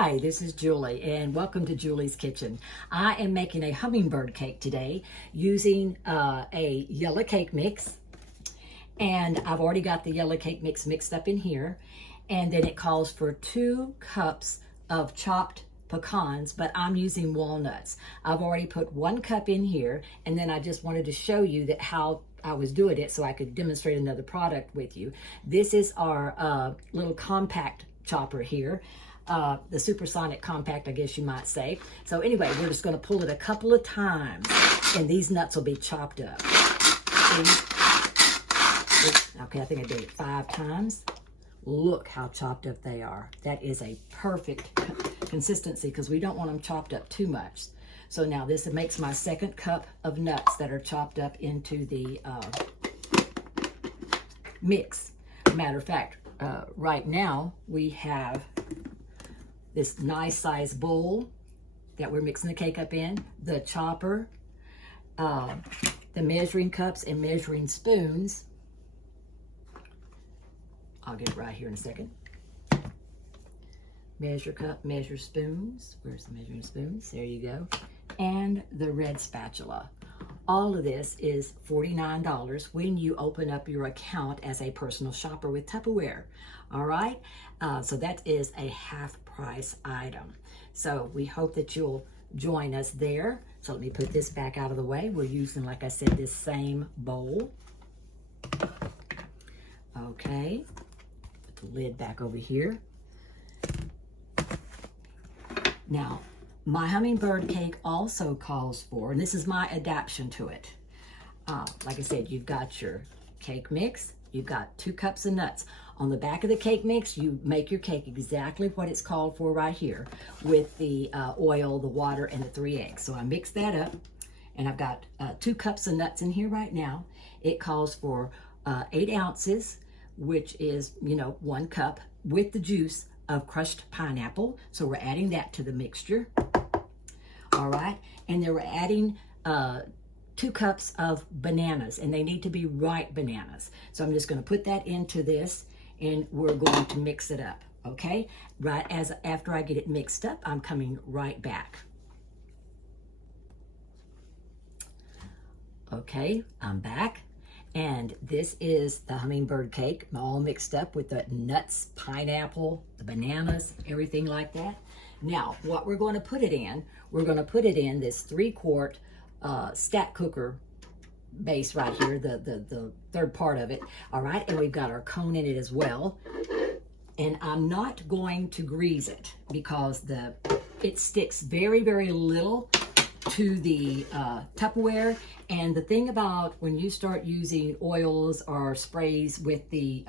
Hi, this is Julie and welcome to Julie's Kitchen. I am making a hummingbird cake today using a yellow cake mix, and I've already got the yellow cake mix mixed up in here, and then it calls for 2 cups of chopped pecans, but I'm using walnuts. I've already put 1 cup in here, and then I just wanted to show you that how I was doing it so I could demonstrate another product with you. This is our little compact chopper here. The supersonic compact, I guess you might say. So anyway, we're just going to pull it a couple of times and these nuts will be chopped up. See? Okay, I think I did it 5 times. Look how chopped up they are. That is a perfect consistency because we don't want them chopped up too much. So now this makes my 2nd cup of nuts that are chopped up into the mix. Matter of fact, right now we have this nice size bowl that we're mixing the cake up in, the chopper, the measuring cups and measuring spoons. I'll get it right here in a second. Measure cup, measure spoons. Where's the measuring spoons? There you go. And the red spatula. All of this is $49 when you open up your account as a personal shopper with Tupperware. All right, so that is a half price item. So we hope that you'll join us there. So let me put this back out of the way. We're using, like I said, this same bowl. Okay, put the lid back over here. Now, my hummingbird cake also calls for, and this is my adaptation to it. Like I said, you've got your cake mix, you've got 2 cups of nuts. On the back of the cake mix, you make your cake exactly what it's called for right here with the oil, the water, and the 3 eggs. So I mix that up, and I've got 2 cups of nuts in here right now. It calls for 8 ounces, which is, 1 cup with the juice of crushed pineapple. So we're adding that to the mixture. All right, and then we're adding 2 cups of bananas, and they need to be ripe bananas. So I'm just going to put that into this, and we're going to mix it up. Okay, after I get it mixed up, I'm coming right back. Okay, I'm back. And this is the hummingbird cake, all mixed up with the nuts, pineapple, the bananas, everything like that. Now, what we're going to put it in, we're going to put it in this 3-quart StackCooker base right here, the third part of it. All right, and we've got our cone in it as well. And I'm not going to grease it because it sticks very, very little to the Tupperware. And the thing about when you start using oils or sprays with the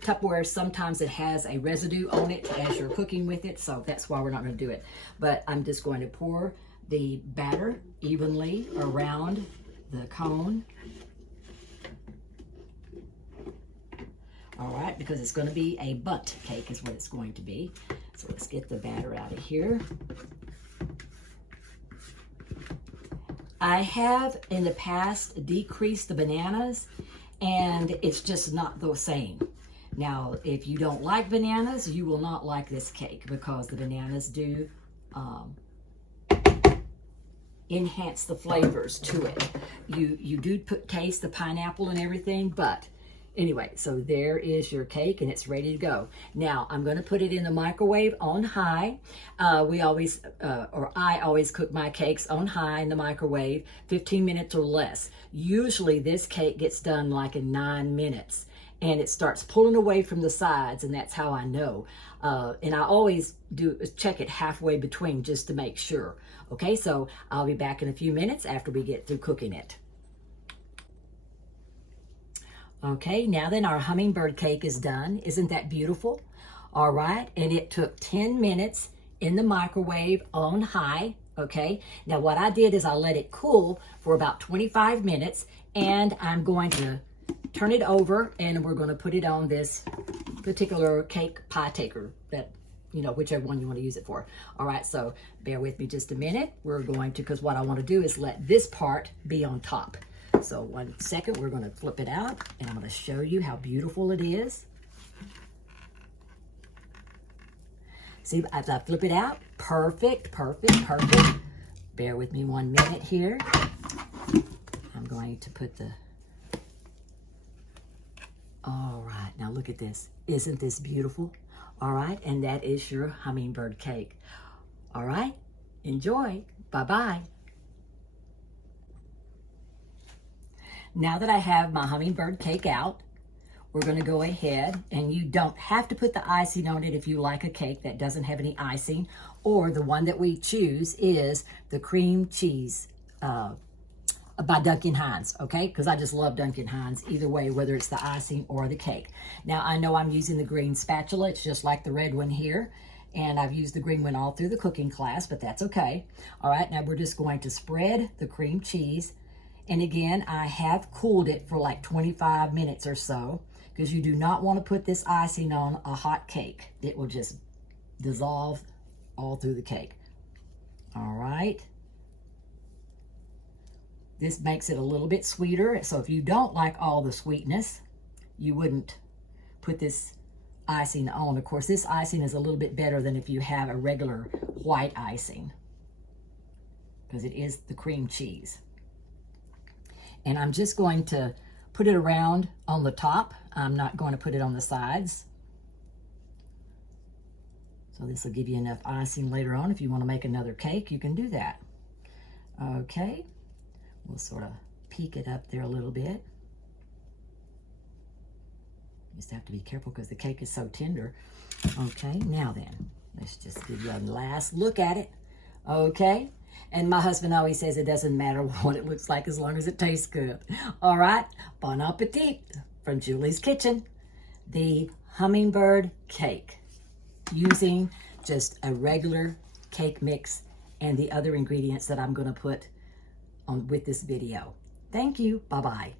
Tupperware, sometimes it has a residue on it as you're cooking with it, so that's why we're not going to do it. But I'm just going to pour the batter evenly around the cone. All right, because it's going to be a bunt cake is what it's going to be. So let's get the batter out of here. I have in the past decreased the bananas, and it's just not the same. Now, if you don't like bananas, you will not like this cake because the bananas do enhance the flavors to it. You do taste the pineapple and everything, but anyway, so there is your cake and it's ready to go. Now, I'm going to put it in the microwave on high. I always cook my cakes on high in the microwave, 15 minutes or less. Usually this cake gets done like in 9 minutes. And it starts pulling away from the sides, and that's how I know. And I always check it halfway between just to make sure. Okay, so I'll be back in a few minutes after we get through cooking it. Okay, now then our hummingbird cake is done. Isn't that beautiful? All right, and it took 10 minutes in the microwave on high. Okay, now what I did is I let it cool for about 25 minutes, and I'm going to turn it over, and we're going to put it on this particular cake pie taker that, whichever one you want to use it for. All right, so bear with me just a minute. We're going to, because what I want to do is let this part be on top. So 1 second, we're going to flip it out, and I'm going to show you how beautiful it is. See, as I flip it out, perfect, perfect, perfect. Bear with me 1 minute here. I'm going to put the, all right, now look at this. Isn't this beautiful? All right, and that is your hummingbird cake. All right, enjoy. Bye-bye. Now that I have my hummingbird cake out, we're going to go ahead, and you don't have to put the icing on it if you like a cake that doesn't have any icing, or the one that we choose is the cream cheese by Duncan Hines, okay? Because I just love Duncan Hines either way, whether it's the icing or the cake. Now, I know I'm using the green spatula. It's just like the red one here, and I've used the green one all through the cooking class, but that's okay. All right, now we're just going to spread the cream cheese, and again, I have cooled it for like 25 minutes or so, because you do not want to put this icing on a hot cake. It will just dissolve all through the cake. All right. This makes it a little bit sweeter. So if you don't like all the sweetness, you wouldn't put this icing on. Of course, this icing is a little bit better than if you have a regular white icing, because it is the cream cheese. And I'm just going to put it around on the top. I'm not going to put it on the sides. So this will give you enough icing later on. If you want to make another cake, you can do that. Okay, we'll sort of peek it up there a little bit. You just have to be careful because the cake is so tender. Okay, now then, let's just give you a last look at it. Okay, and my husband always says it doesn't matter what it looks like as long as it tastes good. All right, bon appetit from Julie's Kitchen. The hummingbird cake, using just a regular cake mix and the other ingredients that I'm going to put on with this video. Thank you. Bye-bye.